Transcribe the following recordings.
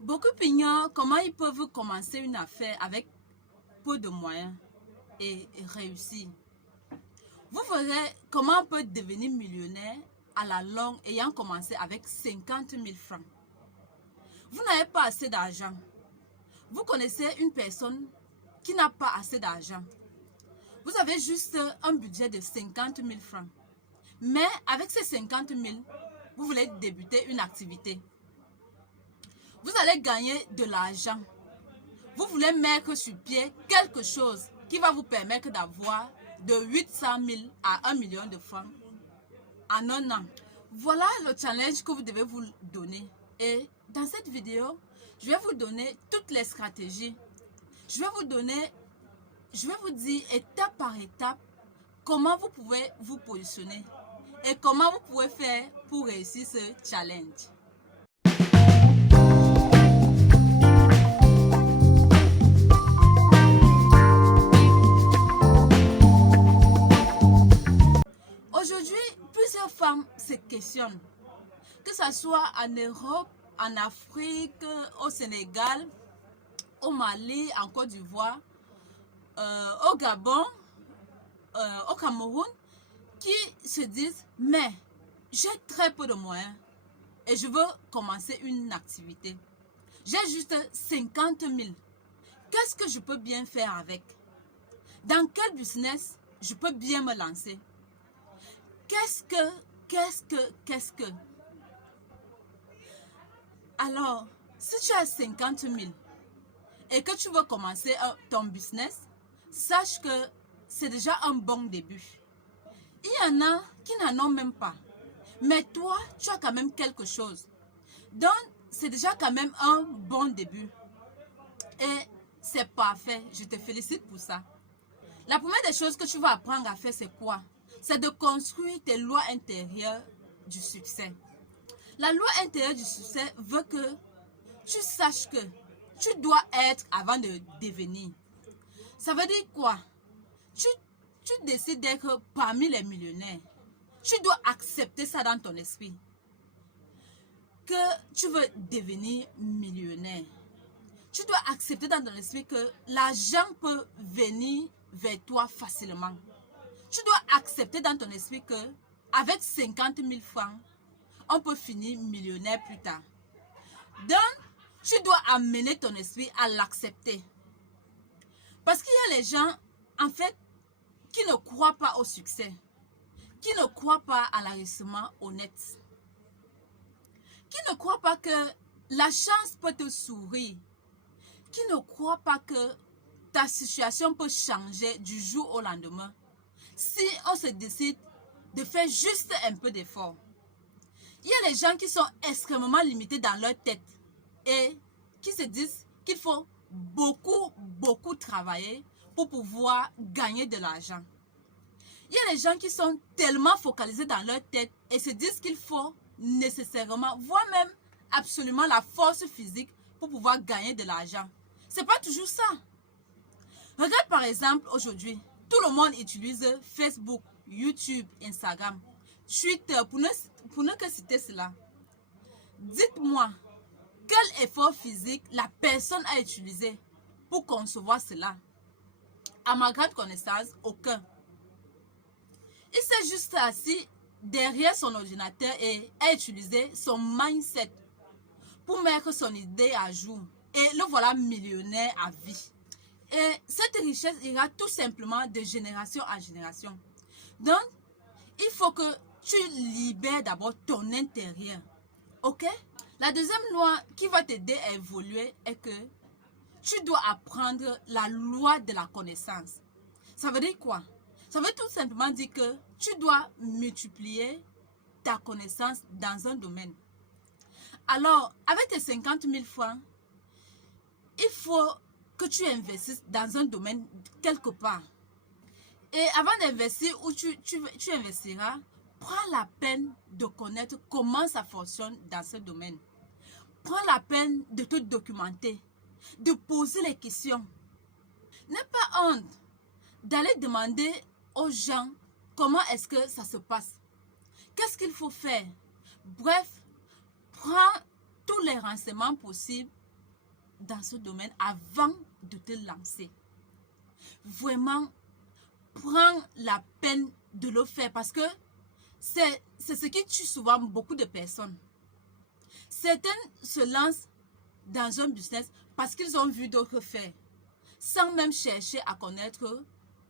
Beaucoup ignorent comment ils peuvent commencer une affaire avec peu de moyens et réussir. Vous verrez comment on peut devenir millionnaire à la longue ayant commencé avec 50 000 francs. Vous n'avez pas assez d'argent. Vous connaissez une personne qui n'a pas assez d'argent. Vous avez juste un budget de 50 000 francs. Mais avec ces 50 000, vous voulez débuter une activité. Vous allez gagner de l'argent. Vous voulez mettre sur pied quelque chose qui va vous permettre d'avoir de 800 000 à 1 million de francs en un an. Voilà le challenge que vous devez vous donner. Et dans cette vidéo, je vais vous donner toutes les stratégies. Je vais vous dire étape par étape comment vous pouvez vous positionner et comment vous pouvez faire pour réussir ce challenge. Aujourd'hui, plusieurs femmes se questionnent, que ce soit en Europe, en Afrique, au Sénégal, au Mali, en Côte d'Ivoire, au Gabon, au Cameroun, qui se disent, mais j'ai très peu de moyens et je veux commencer une activité. J'ai juste 50 000. Qu'est-ce que je peux bien faire avec? Dans quel business je peux bien me lancer? Qu'est-ce que? Alors, si tu as 50 000 et que tu veux commencer ton business, sache que c'est déjà un bon début. Il y en a qui n'en ont même pas. Mais toi, tu as quand même quelque chose. Donc, c'est déjà quand même un bon début. Et c'est parfait. Je te félicite pour ça. La première des choses que tu vas apprendre à faire, c'est quoi? C'est de construire tes lois intérieures du succès. La loi intérieure du succès veut que tu saches que tu dois être avant de devenir. Ça veut dire quoi? Tu décides d'être parmi les millionnaires. Tu dois accepter ça dans ton esprit. Que tu veux devenir millionnaire. Tu dois accepter dans ton esprit que l'argent peut venir vers toi facilement. Tu dois accepter dans ton esprit que avec 50 000 francs, on peut finir millionnaire plus tard. Donc, tu dois amener ton esprit à l'accepter. Parce qu'il y a les gens, en fait, qui ne croient pas au succès, qui ne croient pas à l'enrichissement honnête, qui ne croient pas que la chance peut te sourire, qui ne croient pas que ta situation peut changer du jour au lendemain si on se décide de faire juste un peu d'effort. Il y a des gens qui sont extrêmement limités dans leur tête et qui se disent qu'il faut beaucoup travailler pour pouvoir gagner de l'argent. Il y a des gens qui sont tellement focalisés dans leur tête et se disent qu'il faut nécessairement, voire même absolument la force physique pour pouvoir gagner de l'argent. Ce n'est pas toujours ça. Regarde par exemple aujourd'hui, tout le monde utilise Facebook, YouTube, Instagram, Twitter, pour ne que citer cela. Dites-moi, quel effort physique la personne a utilisé pour concevoir cela? À ma grande connaissance, aucun. Il s'est juste assis derrière son ordinateur et a utilisé son mindset pour mettre son idée à jour. Et le voilà millionnaire à vie. Et cette richesse ira tout simplement de génération en génération. Donc, il faut que tu libères d'abord ton intérieur. Ok? La deuxième loi qui va t'aider à évoluer est que tu dois apprendre la loi de la connaissance. Ça veut dire quoi? Ça veut tout simplement dire que tu dois multiplier ta connaissance dans un domaine. Alors, avec tes 50 000 francs, il faut que tu investisses dans un domaine quelque part. Et avant d'investir où tu investiras, prends la peine de connaître comment ça fonctionne dans ce domaine. Prends la peine de te documenter, de poser les questions. N'aie pas honte d'aller demander aux gens comment est-ce que ça se passe. Qu'est-ce qu'il faut faire? Bref, prends tous les renseignements possibles dans ce domaine avant de te lancer. Vraiment, prends la peine de le faire parce que c'est ce qui tue souvent beaucoup de personnes. Certaines se lancent dans un business parce qu'ils ont vu d'autres faire, sans même chercher à connaître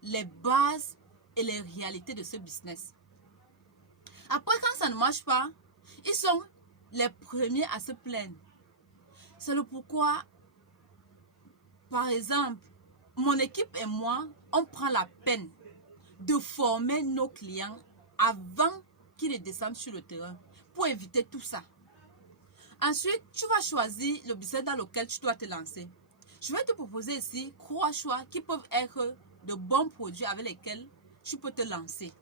les bases et les réalités de ce business. Après, quand ça ne marche pas, ils sont les premiers à se plaindre. C'est le pourquoi, par exemple, mon équipe et moi, on prend la peine de former nos clients avant qu'ils ne descendent sur le terrain pour éviter tout ça. Ensuite, tu vas choisir le business dans lequel tu dois te lancer. Je vais te proposer ici 3 choix qui peuvent être de bons produits avec lesquels tu peux te lancer.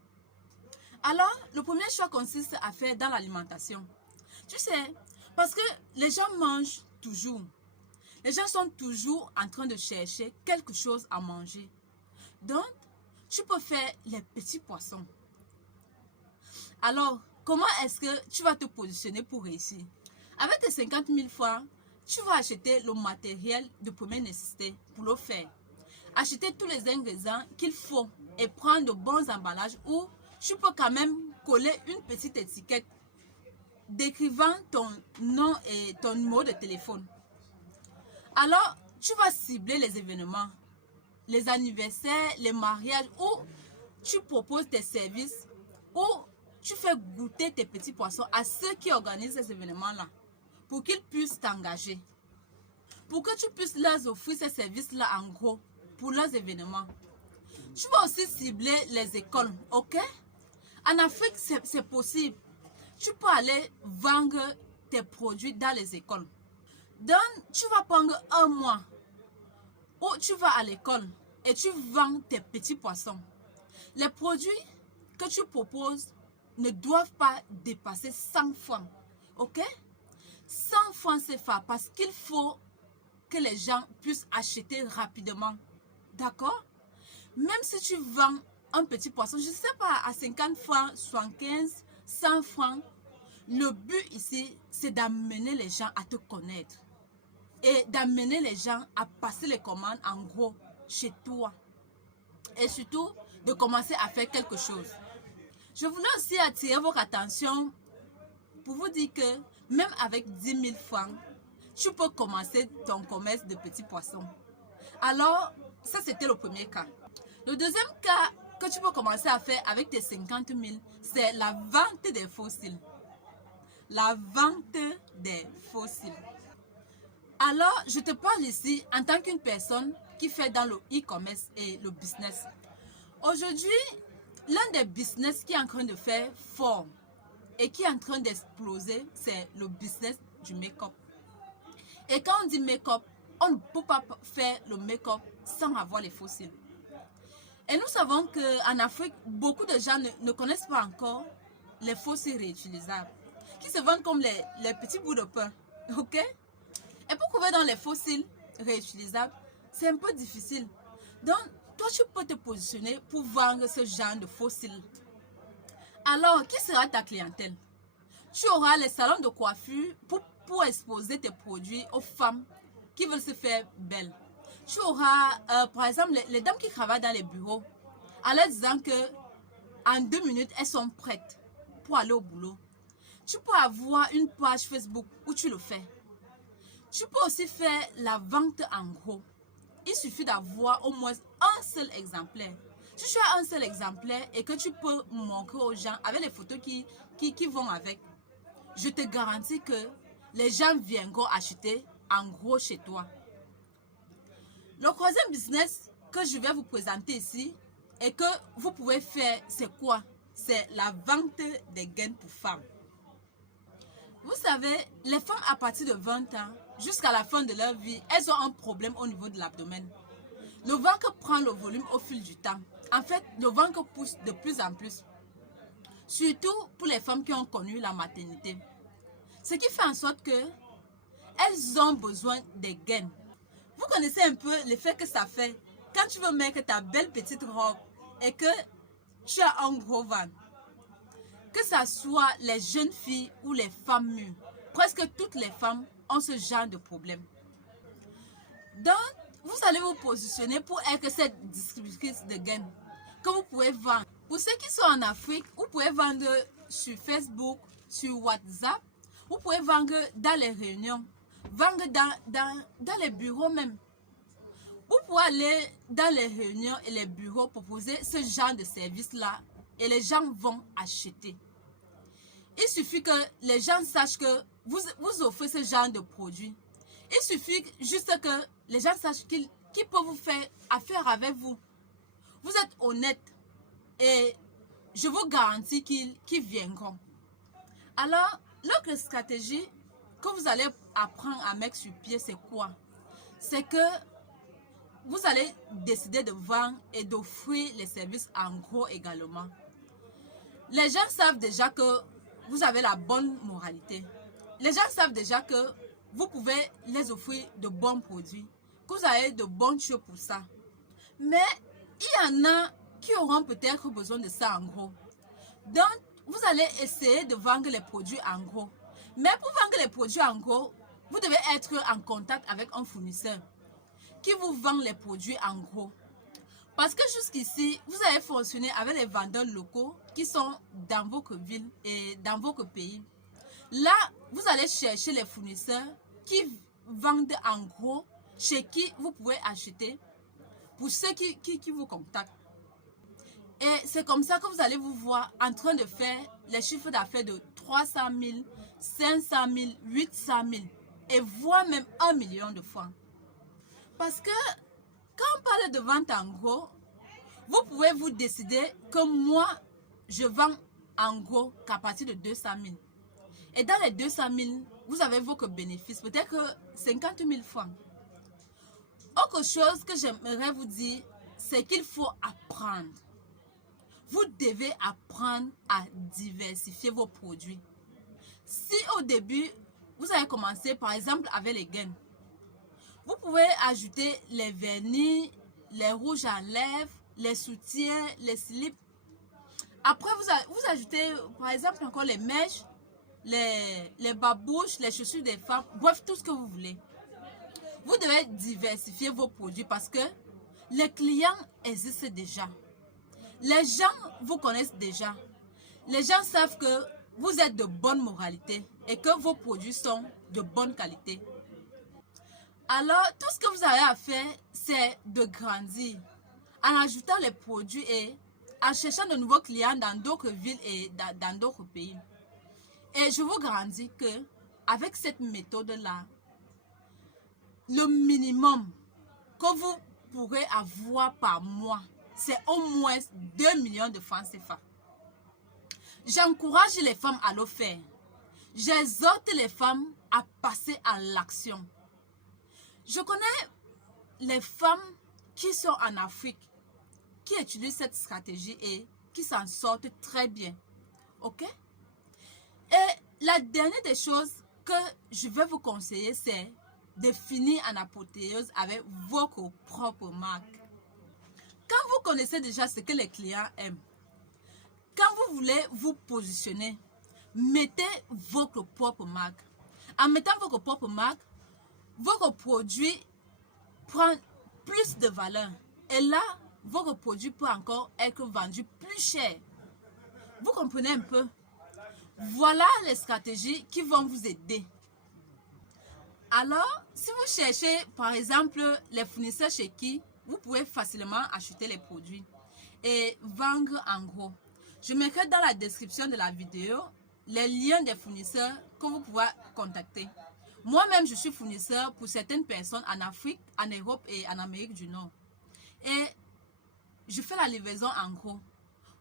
Alors, le premier choix consiste à faire dans l'alimentation. Tu sais, parce que les gens mangent toujours. Les gens sont toujours en train de chercher quelque chose à manger. Donc, tu peux faire les petits poissons. Alors, comment est-ce que tu vas te positionner pour réussir? Avec tes 50 000 francs, tu vas acheter le matériel de première nécessité pour le faire. Acheter tous les ingrédients qu'il faut et prendre de bons emballages où tu peux quand même coller une petite étiquette décrivant ton nom et ton numéro de téléphone. Alors, tu vas cibler les événements, les anniversaires, les mariages où tu proposes tes services, où tu fais goûter tes petits poissons à ceux qui organisent ces événements-là pour qu'ils puissent t'engager, pour que tu puisses leur offrir ces services-là en gros pour leurs événements. Tu vas aussi cibler les écoles, ok? En Afrique, c'est possible. Tu peux aller vendre tes produits dans les écoles. Donc, tu vas prendre un mois où tu vas à l'école et tu vends tes petits poissons. Les produits que tu proposes ne doivent pas dépasser 100 francs, ok? 100 francs CFA parce qu'il faut que les gens puissent acheter rapidement, d'accord? Même si tu vends un petit poisson, je ne sais pas, à 50 francs, 75, 100 francs, le but ici, c'est d'amener les gens à te connaître et d'amener les gens à passer les commandes en gros chez toi et surtout de commencer à faire quelque chose. Je voulais aussi attirer votre attention pour vous dire que même avec 10 000 francs, tu peux commencer ton commerce de petits poissons. Alors, ça c'était le premier cas. Le deuxième cas que tu peux commencer à faire avec tes 50 000, c'est la vente des fossiles. La vente des fossiles. Alors, je te parle ici en tant qu'une personne qui fait dans le e-commerce et le business. Aujourd'hui, l'un des business qui est en train de faire fort et qui est en train d'exploser, c'est le business du make-up. Et quand on dit make-up, on ne peut pas faire le make-up sans avoir les fossiles. Et nous savons qu'en Afrique, beaucoup de gens ne connaissent pas encore les fossiles réutilisables, qui se vendent comme les petits bouts de pain. Ok? Et pour trouver dans les fossiles réutilisables, c'est un peu difficile. Donc, toi, tu peux te positionner pour vendre ce genre de fossiles. Alors, qui sera ta clientèle? Tu auras les salons de coiffure pour exposer tes produits aux femmes qui veulent se faire belles. Tu auras, par exemple, les dames qui travaillent dans les bureaux, en leur disant que en 2 minutes, elles sont prêtes pour aller au boulot. Tu peux avoir une page Facebook où tu le fais. Tu peux aussi faire la vente en gros. Il suffit d'avoir au moins un seul exemplaire. Si tu as un seul exemplaire et que tu peux montrer aux gens avec les photos qui vont avec, je te garantis que les gens viendront acheter en gros chez toi. Le troisième business que je vais vous présenter ici et que vous pouvez faire, c'est quoi? C'est la vente des gaines pour femmes. Vous savez, les femmes à partir de 20 ans, jusqu'à la fin de leur vie, elles ont un problème au niveau de l'abdomen. Le ventre prend le volume au fil du temps. En fait, le ventre pousse de plus en plus. Surtout pour les femmes qui ont connu la maternité. Ce qui fait en sorte qu'elles ont besoin des gaines. Vous connaissez un peu l'effet que ça fait quand tu veux mettre ta belle petite robe et que tu as un gros ventre. Que ce soit les jeunes filles ou les femmes mûres, presque toutes les femmes ont ce genre de problème. Donc, vous allez vous positionner pour être cette distributrice de gains que vous pouvez vendre. Pour ceux qui sont en Afrique, vous pouvez vendre sur Facebook, sur WhatsApp, vous pouvez vendre dans les réunions, vendre dans les bureaux même. Vous pouvez aller dans les réunions et les bureaux proposer ce genre de service-là et les gens vont acheter. Il suffit que les gens sachent que vous offrez ce genre de produit. Il suffit juste que les gens sachent qu'ils peuvent vous faire affaire avec vous. Vous êtes honnête et je vous garantis qu'ils viendront. Alors, l'autre stratégie que vous allez apprendre à mettre sur pied, c'est quoi? C'est que vous allez décider de vendre et d'offrir les services en gros également. Les gens savent déjà que vous avez la bonne moralité. Les gens savent déjà que vous pouvez les offrir de bons produits, que vous avez de bonnes choses pour ça. Mais il y en a qui auront peut-être besoin de ça en gros. Donc, vous allez essayer de vendre les produits en gros. Mais pour vendre les produits en gros, vous devez être en contact avec un fournisseur qui vous vend les produits en gros. Parce que jusqu'ici, vous avez fonctionné avec les vendeurs locaux qui sont dans votre ville et dans votre pays. Là, vous allez chercher les fournisseurs qui vendent en gros, chez qui vous pouvez acheter, pour ceux qui vous contactent. Et c'est comme ça que vous allez vous voir en train de faire les chiffres d'affaires de 300 000, 500 000, 800 000 et voire même 1 million de francs. Parce que quand on parle de vente en gros, vous pouvez vous décider que moi, je vends en gros qu'à partir de 200 000. Et dans les 200 000, vous avez vos bénéfices, peut-être que 50 000 francs. Autre chose que j'aimerais vous dire, c'est qu'il faut apprendre. Vous devez apprendre à diversifier vos produits. Si au début, vous avez commencé par exemple avec les gaines, vous pouvez ajouter les vernis, les rouges à lèvres, les soutiens, les slips. Après, vous ajoutez par exemple encore les mèches, les babouches, les chaussures des femmes, bref, tout ce que vous voulez. Vous devez diversifier vos produits parce que les clients existent déjà. Les gens vous connaissent déjà. Les gens savent que vous êtes de bonne moralité et que vos produits sont de bonne qualité. Alors, tout ce que vous avez à faire, c'est de grandir en ajoutant les produits et en cherchant de nouveaux clients dans d'autres villes et dans d'autres pays. Et je vous garantis que avec cette méthode-là, le minimum que vous pourrez avoir par mois, c'est au moins 2 millions de francs CFA. J'encourage les femmes à le faire. J'exhorte les femmes à passer à l'action. Je connais les femmes qui sont en Afrique, qui utilisent cette stratégie et qui s'en sortent très bien. Ok? Et la dernière des choses que je vais vous conseiller, c'est de finir en apothéose avec votre propre marque. Quand vous connaissez déjà ce que les clients aiment, quand vous voulez vous positionner, mettez votre propre marque. En mettant votre propre marque, votre produit prend plus de valeur. Et là, votre produit peut encore être vendu plus cher. Vous comprenez un peu? Voilà les stratégies qui vont vous aider. Alors, si vous cherchez par exemple les fournisseurs chez qui vous pouvez facilement acheter les produits et vendre en gros, je mettrai dans la description de la vidéo les liens des fournisseurs que vous pouvez contacter. Moi-même, je suis fournisseur pour certaines personnes en Afrique, en Europe et en Amérique du Nord. Et je fais la livraison en gros.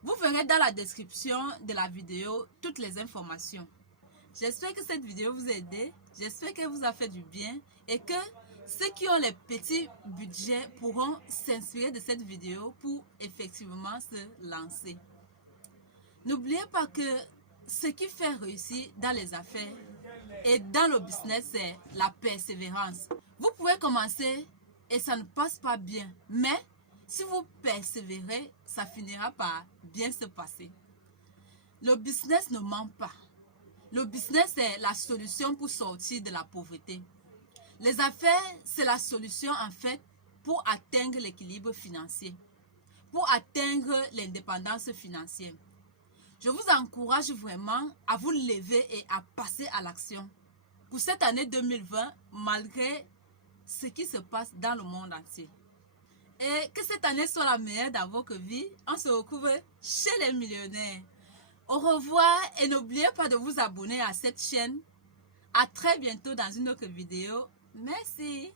Vous verrez dans la description de la vidéo toutes les informations. J'espère que cette vidéo vous a aidé. J'espère qu'elle vous a fait du bien et que ceux qui ont les petits budgets pourront s'inspirer de cette vidéo pour effectivement se lancer. N'oubliez pas que ce qui fait réussir dans les affaires et dans le business, c'est la persévérance. Vous pouvez commencer et ça ne passe pas bien, mais si vous persévérez, ça finira par bien se passer. Le business ne ment pas. Le business est la solution pour sortir de la pauvreté. Les affaires, c'est la solution en fait pour atteindre l'équilibre financier, pour atteindre l'indépendance financière. Je vous encourage vraiment à vous lever et à passer à l'action pour cette année 2020, malgré ce qui se passe dans le monde entier. Et que cette année soit la meilleure dans votre vie. On se retrouve chez les millionnaires. Au revoir et n'oubliez pas de vous abonner à cette chaîne. À très bientôt dans une autre vidéo. Merci.